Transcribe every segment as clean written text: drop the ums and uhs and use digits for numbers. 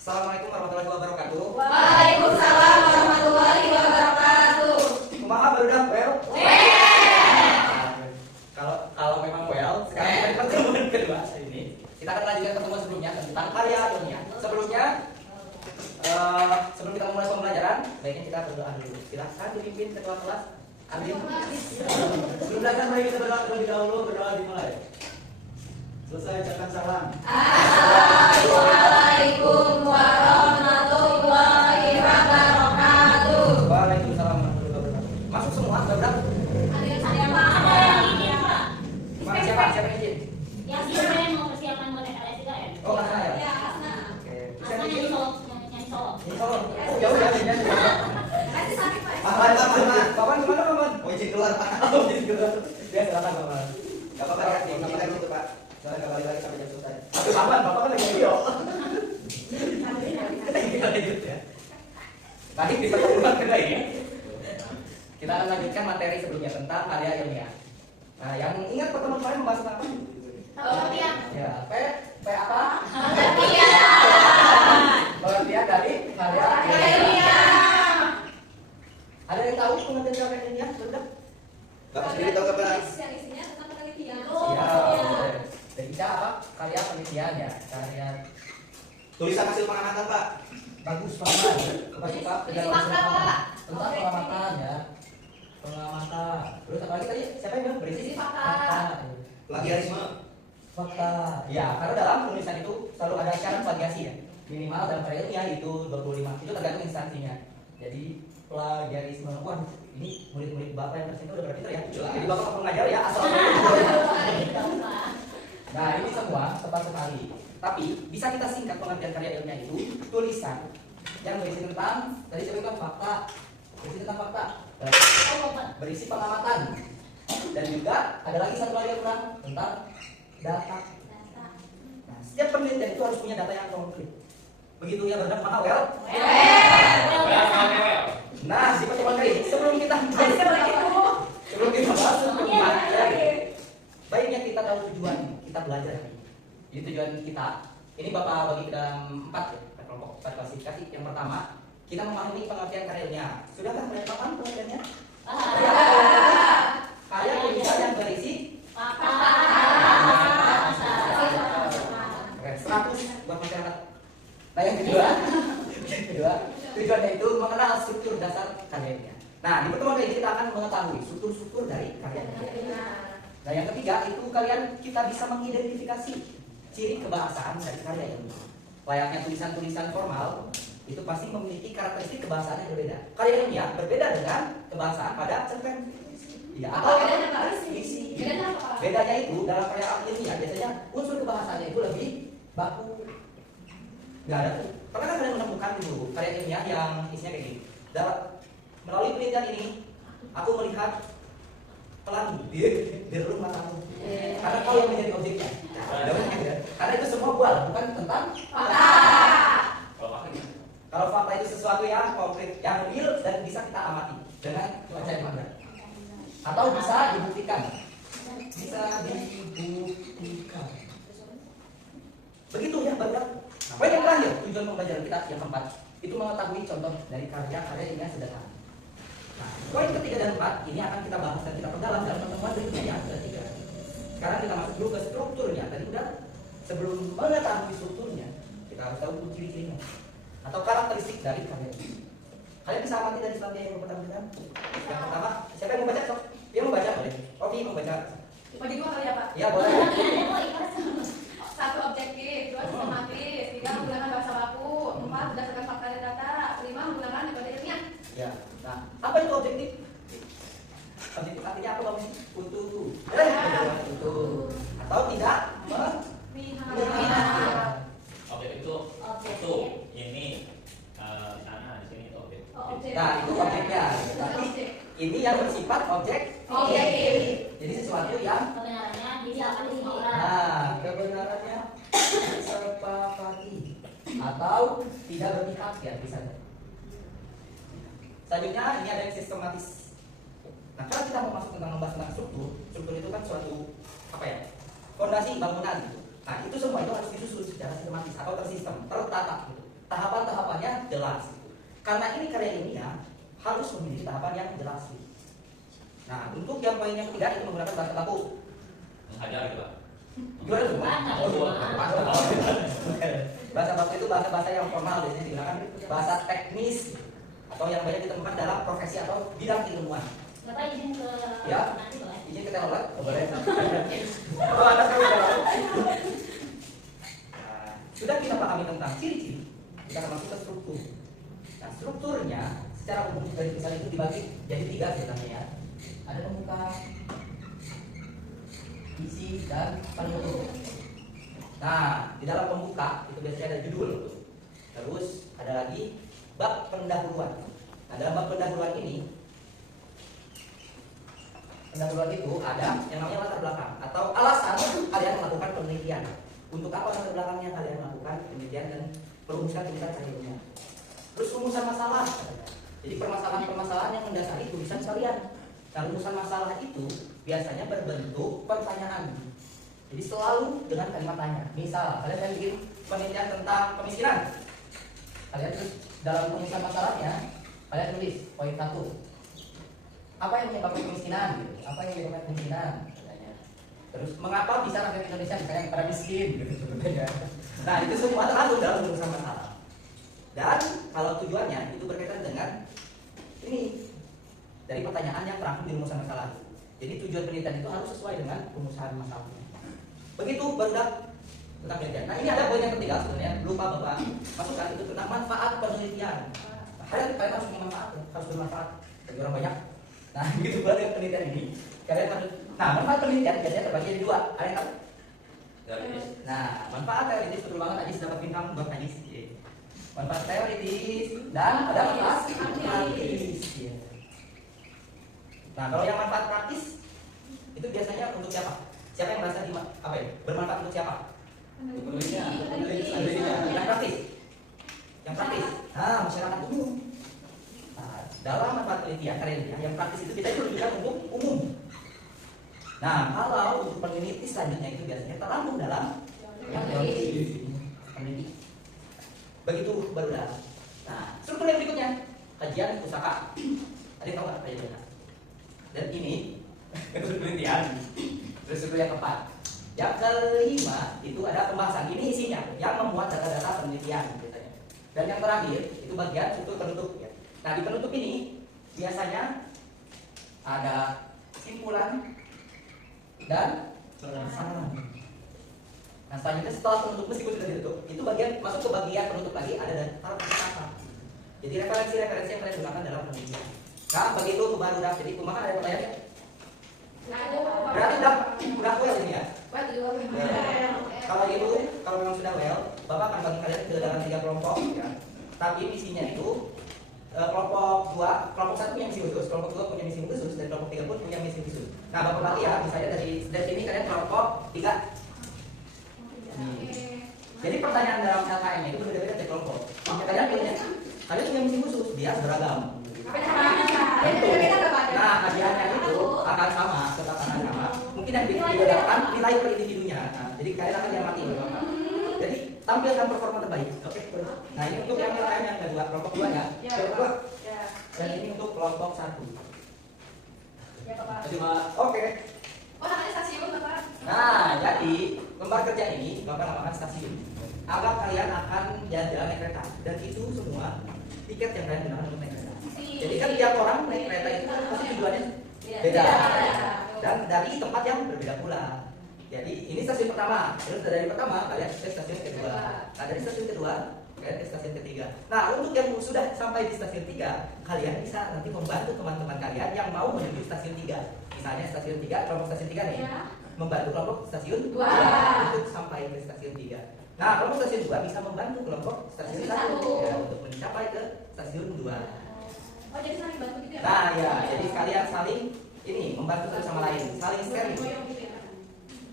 Assalamualaikum warahmatullahi wabarakatuh. Waalaikumsalam warahmatullahi wabarakatuh. Kumaha barudak well? Kalau memang well, sekarang kita di pertemuan kedua ini. Kita akan lanjutkan pertemuan sebelumnya tentang karya ilmiah. Sebelum kita memulai pembelajaran, baiknya kita berdoa dulu. Silahkan dipimpin ketua kelas. Amin. Sebelum belajar, mari kita berdoa terlebih dahulu. Berdoa dimulai. Selesai ucapkan salam. Assalamualaikum warahmatullahi wabarakatuh. Waalaikumsalam warahmatullahi wabarakatuh. Masuk semua, berdak. Siapa yang izin? Yang sebenarnya mau persiapan buat SKS juga ya? Oh, Asna ya? Ya, Asna. Oke. Asna nyanyi solo, nyanyi solo. Ini Solo. Oh, jauh ya nyanyi. Kasih sakit, Pak. Paman kemana, Paman? Oh, izin keluar, Pak. Oh, izin keluar. Ya, silakan, Paman. Enggak apa-apa ya, kita gitu, Pak. Jangan kembali lagi sampai jam selesai. Tapi Paman, Bapak kan lagi video. Kita lanjut ya. Tadi bisa terulang kedua ini. Kita akan lanjutkan materi sebelumnya tentang karya ilmiah. Nah, yang ingat pertemuan kemarin membahas tentang apa? Pengertian. Ya, P apa? Pengertian. Pengertian dari karya Ilmiah. Ada yang tahu pengertian karya ilmiah? Sudah? Bapak sendiri tahu kapan? Yang isinya tentang penelitian. Ya, jadi apa? Karya penelitian ya, karya Tulisan hasil pengamatan, Pak. bagus banget. Suka Isi fakta, Pak. tentang pengamatan ya. Pengamatan. Terus apa lagi tadi? Siapa yang bilang? Berisi Fakta. Plagiarisme. Fakta. Ya, karena dalam penulisan itu selalu ada syarat plagiasi ya. Minimal dalam karya ilmiah itu 25. Itu tergantung instansinya. Jadi plagiarisme. Wah, ini murid-murid Bapak yang tersebut udah berpintar ya. Jadi Bapak pengajar ya asal. Nah, ini semua tepat sekali. Tapi bisa kita singkat pengertian karya ilmiah itu tulisan yang berisi tentang tadi saya bilang fakta, berisi tentang fakta, berisi pengamatan, dan juga ada lagi satu lagi yang kurang tentang data. Nah, setiap penelitian itu harus punya data yang konkret. Begitu ya benar mahal well? Nah, di pertemuan kali ini sebelum kita bahas tentang materi, baiknya kita tahu tujuan kita belajar ini. Jadi tujuan kita ini Bapak bagi ke dalam 4 kelompok 4 klasifikasi. Yang pertama, kita memahami pengertian karya ilmiah. Sudahkah kalian paham pengertiannya? Karya ilmiah yang berisi Fakta. 100 buat masyarakat. Nah, yang kedua, tujuannya itu mengenal struktur dasar karya ilmiah. Nah, di pertemuan ini kita akan mengetahui struktur-struktur dari karya ilmiah. Nah, yang ketiga itu kita bisa mengidentifikasi ciri kebahasaan dari karya ilmiah. Layaknya tulisan-tulisan formal itu pasti memiliki karakteristik kebahasaan yang berbeda. Karya ilmiah berbeda dengan kebahasaan pada cerpen. Ya, atau isi. Bedanya itu dalam karya ilmiah biasanya unsur kebahasaannya itu lebih baku. Nggak ada tuh. Pernah kan kalian menemukan dulu karya ilmiah yang isinya kayak gini? Melalui penelitian ini, aku melihat pelangi di rumah kamu. Karena kau yang menjadi objeknya. Karena itu semua bual, bukan tentang fakta. Kalau fakta itu sesuatu yang konkret, yang real dan bisa kita amati dengan pencarian mata. Atau bisa dibuktikan. Begitu ya, benar. Nah, poin yang terakhir, tujuan pembelajaran kita yang keempat, itu mengetahui contoh dari karya-karya ilmiah sederhana. Nah, poin ketiga dan 4 ini akan kita bahas dan kita perdalam dalam pertemuan berikutnya yang ketiga. Sekarang kita masuk dulu ke strukturnya. Tadi udah sebelum mengetahui strukturnya, kita harus tahu ciri-cirinya atau karakteristik dari karya ini. Kalian bisa amati dari slide yang pertama. Yang pertama, siapa yang mau baca? Sok. Dia mau baca boleh. Oke, mau baca. Bagi dua kali ya, Pak. Ya boleh. 1 objektif, 2 sistematis, 3 menggunakan bahasa baku, 4 berdasarkan fakta dan data, 5 menggunakan metode ilmiah. Ya. Nah, apa itu objektif? Objektif artinya apa Bang? Utuh. Atau tidak Objek itu ini di sana di sini itu objek. Nah, itu objeknya. Tapi ini yang bersifat objektif. Jadi sesuatu yang Kebenarannya disepakati semua orang. nah, kebenarannya disepakati atau tidak berpihak ya bisa. Selanjutnya ini ada yang sistematis. Nah, kalau kita mau masuk tentang membahas tentang struktur itu kan suatu apa ya? Fondasi bangunan gitu. Nah, itu semua itu harus disusun secara sistematis atau tersistem, tertata gitu. karena ini karya ilmiah harus memiliki tahapan yang jelas. Nah, untuk yang poin yang ketiga itu menggunakan bahasa baku. Mengajar gitu Pak. Gimana tuh? Banyak. Bahasa baku itu bahasa-bahasa yang formal, biasanya digunakan bahasa teknis atau yang banyak ditemukan dalam profesi atau bidang keilmuan. Bapak izin ke Ya. nanti boleh. Izin ke telolet, boleh. Oh, ada telolet. Nah, sudah kita pahami tentang ciri-ciri, kita akan masuk ke struktur. Nah, strukturnya secara umum dari tulisan itu dibagi jadi 3 sebenarnya ya. Ada pembuka, isi, dan penutup. Nah, di dalam pembuka itu biasanya ada judul. Terus ada lagi bab pendahuluan. Nah, dalam bab pendahuluan ini, pendahuluan itu ada yang namanya latar belakang atau alasan kalian melakukan penelitian. Untuk apa latar belakangnya kalian melakukan penelitian dan merumuskan tulisan selanjutnya. Terus rumusan masalah. Jadi permasalahan-permasalahan yang mendasari tulisan kalian. Nah, rumusan masalah itu biasanya berbentuk pertanyaan. Jadi selalu dengan kalimat tanya. Misal, kalian pengen bikin penelitian tentang kemiskinan. Kalian terus dalam rumusan masalahnya, kalian tulis poin 1. Apa yang menyebabkan kemiskinan? Gitu. Apa yang menyebabkan kemiskinan? Katanya. Terus mengapa bisa rakyat Indonesia misalnya pada miskin? Gitu. Nah, itu semua terlalu dalam rumusan masalah. Dan kalau tujuannya itu berkaitan dengan ini dari pertanyaan yang terangkum di rumusan masalah. Jadi tujuan penelitian itu harus sesuai dengan rumusan masalah. Begitu barulah tentang penelitian. Nah, ini ada poin yang ketiga sebenarnya lupa Bapak masukkan itu tentang manfaat penelitian. Nah, kalian harus punya manfaat, harus bermanfaat bagi orang banyak. Nah, begitu baru penelitian ini kalian harus. Nah, manfaat penelitian biasanya terbagi jadi 2. Ada yang tahu? Nah, manfaat teoritis betul banget tadi dapat bintang buat hadis. Manfaat teoritis dan ada manfaat praktis. Nah, kalau yang manfaat praktis itu biasanya untuk siapa? Siapa yang merasa bermanfaat untuk siapa? Penulisnya. Yang praktis. Yang praktis. Nah, masyarakat umum. Nah, dalam manfaat penelitian yang praktis itu kita ditujukan untuk umum. Nah, kalau untuk peneliti selanjutnya itu biasanya terangkum dalam yang teoritis. Peneliti. Begitu baru dah. Nah, struktur yang berikutnya kajian pusaka. Ada yang tahu nggak kajian? Dan ini struktur penelitian. Terus struktur yang keempat. Yang kelima itu ada pembahasan. Ini isinya yang memuat data-data penelitian biasanya. Dan yang terakhir itu bagian struktur penutup. Ya. Nah, di penutup ini biasanya ada kesimpulan dan saran. Nah, selanjutnya setelah penutup meskipun sudah ditutup, itu bagian masuk ke bagian penutup lagi ada daftar pusaka. Jadi referensi-referensi yang kalian gunakan dalam penelitian. Nah, begitu baru udah jadi kumakan ada pertanyaan? Berarti udah well ini ya. Kalau itu, kalau memang sudah well, Bapak akan bagi kalian ke dalam 3 kelompok ya. Tapi misinya itu kelompok 2, kelompok 1 punya misi khusus, kelompok 2 punya misi khusus, dan kelompok 3 pun punya misi khusus. Nah, Bapak bagi ya, misalnya dari sini kalian kelompok 3. Jadi pertanyaan dalam LKM itu berbeda-beda dari kelompok. Kalian punya misi khusus, dia beragam. Nah, kajiannya itu akan sama, tetap akan sama. Mungkin yang dibedakan nilai per individunya. Nah, jadi kalian akan diamati. Jadi tampilkan performa terbaik. Oke. Nah, ini untuk yang LKM yang kedua, kelompok 2 ya. Kelompok 2. Dan ini untuk kelompok 1. Oke. Oh, namanya stasiun Bapak. Nah, jadi lembar kerja ini Bapak namakan stasiun. Anggap kalian akan jalan naik kereta dan itu semua tiket yang kalian gunakan untuk naik kereta. Jadi kan tiap orang naik kereta itu pasti tujuannya beda dan dari tempat yang berbeda pula. Jadi ini stasiun pertama, terus dari pertama kalian ke stasiun kedua. Nah, dari stasiun kedua kalian ke stasiun ketiga. Nah, untuk yang sudah sampai di stasiun 3, kalian bisa nanti membantu teman-teman kalian yang mau menuju stasiun 3. Misalnya stasiun 3, kelompok stasiun 3 nih. Membantu kelompok stasiun 2 untuk sampai ke stasiun 3. Nah, kelompok stasiun 2 bisa membantu kelompok stasiun 1 ya, untuk mencapai ke stasiun 2. Oh, jadi saling bantu gitu ya? Nah, ya, jadi kalian saling ini membantu satu sama lain, saling sharing.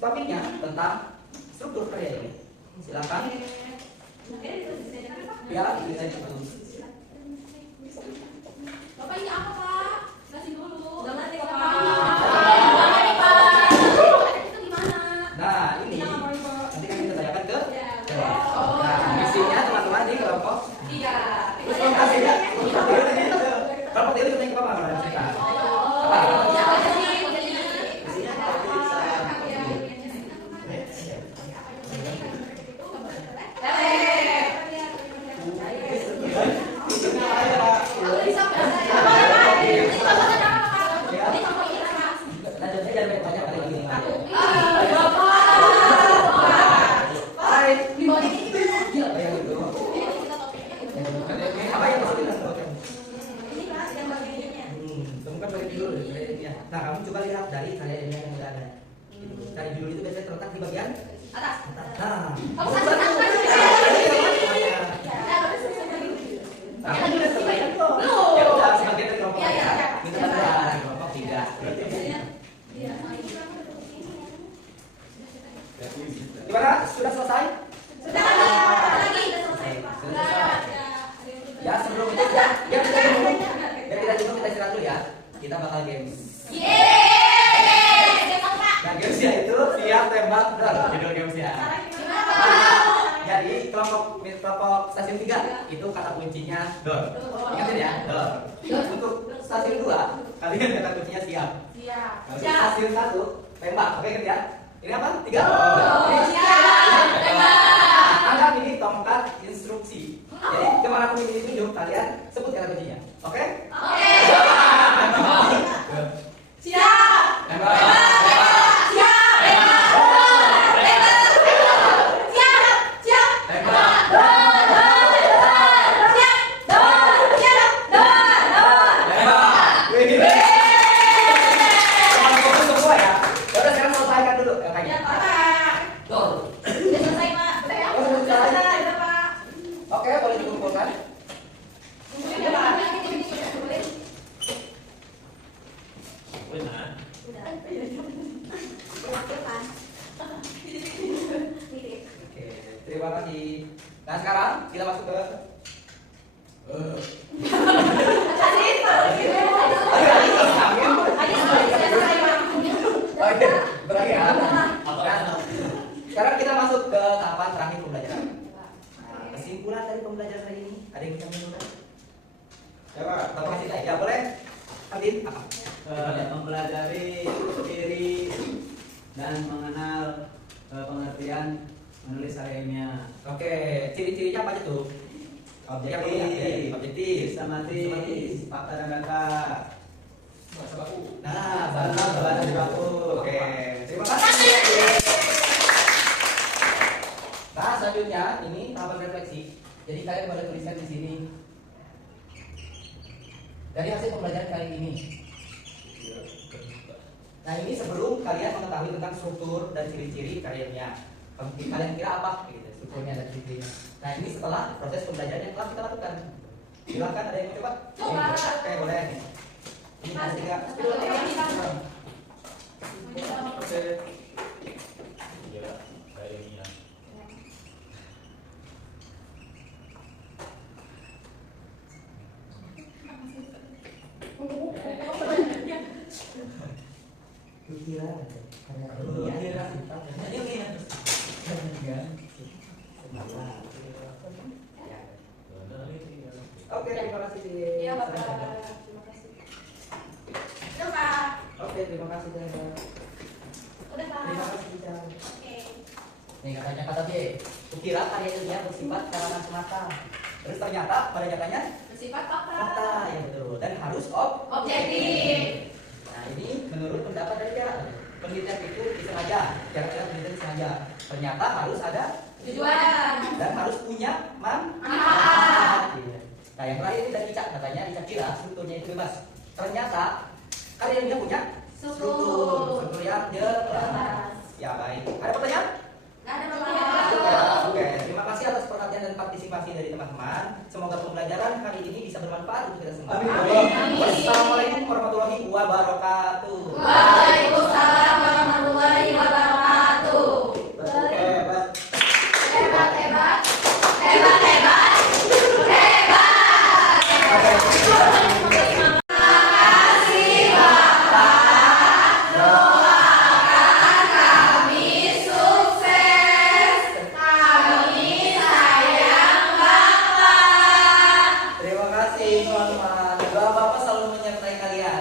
Topiknya tentang struktur karya ini. Silakan. Ya, bisa dulu. Bapak ini apa, Pak? Kasih dulu. Udah ngerti, Pak. Itu gimana? Nah, ini nanti kan kita tanyakan ke. Nah, misinya teman-teman di kelompok. Iya. Terus konsentrasinya Nah, kamu coba lihat dari karya ilmiah yang udah ada. Gitu. Dari judul itu biasanya terletak di bagian Atas. atas. Nah, Kamu satu-satu kan? semuanya. Ya, terus Nah, kamu udah selesai kan kok? Belum. Ya udah, sebagian dari kelompok Iya, iya, ya. iya. Itu kan dari kelompok 3. Gimana? Sudah selesai? Sudah lagi. Sudah selesai. Ya, sebelum itu ya kita dulu. Ya kita dulu kita istirahat dulu ya. Kita bakal games. Nah, gamesnya itu siap tembak dor. Judul gamesnya. Jadi kelompok stasiun 3 itu kata kuncinya dor. Ingatin ya, dor. Untuk stasiun 2 kalian kata kuncinya siap. Untuk stasiun 1 tembak. Oke, ingat ya? Ini apa? 3. Anggap ini tongkat instruksi. Jadi kemanapun ini ditunjuk kalian sebut kata kuncinya. Oke? Semua ya. Ya udah sekarang selesaikan dulu kakaknya. Dor. Oke, boleh dikumpulkan. Benar. Oke, terima kasih. Nah sekarang kita masuk ke Oke, berakhir. Nah, sekarang kita masuk ke tahapan terakhir pembelajaran. Nah, kesimpulan dari pembelajaran hari ini ada yang bisa menurut? Ya Pak. Bapak kasih saya. Ya boleh. Adin, apa? Mempelajari ciri dan mengenal pengertian menulis karya ilmiah. Oke, ciri-cirinya apa aja tuh? Objektif, sistematis, fakta dan data. Bahasa baku. Nah, bahasa baku. Oke, terima kasih. Nah, selanjutnya ini tahapan refleksi. Jadi kalian boleh tuliskan di sini dari hasil pembelajaran kali ini. Nah, ini sebelum kalian mengetahui tentang struktur dan ciri-ciri karyanya. Kalian kira apa gitu, strukturnya dan ciri-cirinya. Nah, ini setelah proses pembelajaran yang telah kita lakukan. Silakan ada yang mau coba? Coba. Oke, boleh. Ini ada 3. Oke. Iya, kayak ini ya. Kira karya ilmiah. Oke, terima kasih. Iya, Bapak. Terima kasih. Udah, Pak. Oke, terima kasih. Udah, Pak. Terima kasih, Cica. Oke. Nih katanya kata B, kukira karya ilmiah bersifat karangan semata. Terus ternyata pada nyatanya Bersifat fakta. fakta, ya betul. Dan harus Objektif. Nah ini menurut pendapat dari Tiara, penelitian itu disengaja, Tiara penelitian disengaja. Ternyata harus ada Tujuan. dan harus punya Manfaat. Iya. Nah yang terakhir ini dari Ica, katanya Ica kira strukturnya itu bebas. Ternyata karya ilmiah punya struktur yang jelas. Ya baik. Ada pertanyaan? Nggak ada Ya, Bapak. oke, terima kasih atas perhatian dan partisipasi dari teman-teman. Semoga pembelajaran kali ini bisa bermanfaat untuk kita semua. Amin. Wassalamualaikum warahmatullahi wabarakatuh. Waalaikumsalam warahmatullahi wabarakatuh. Hebat. Hebat, hebat. Hebat, hebat. Terima kasih teman-teman. Doa Bapak selalu menyertai kalian.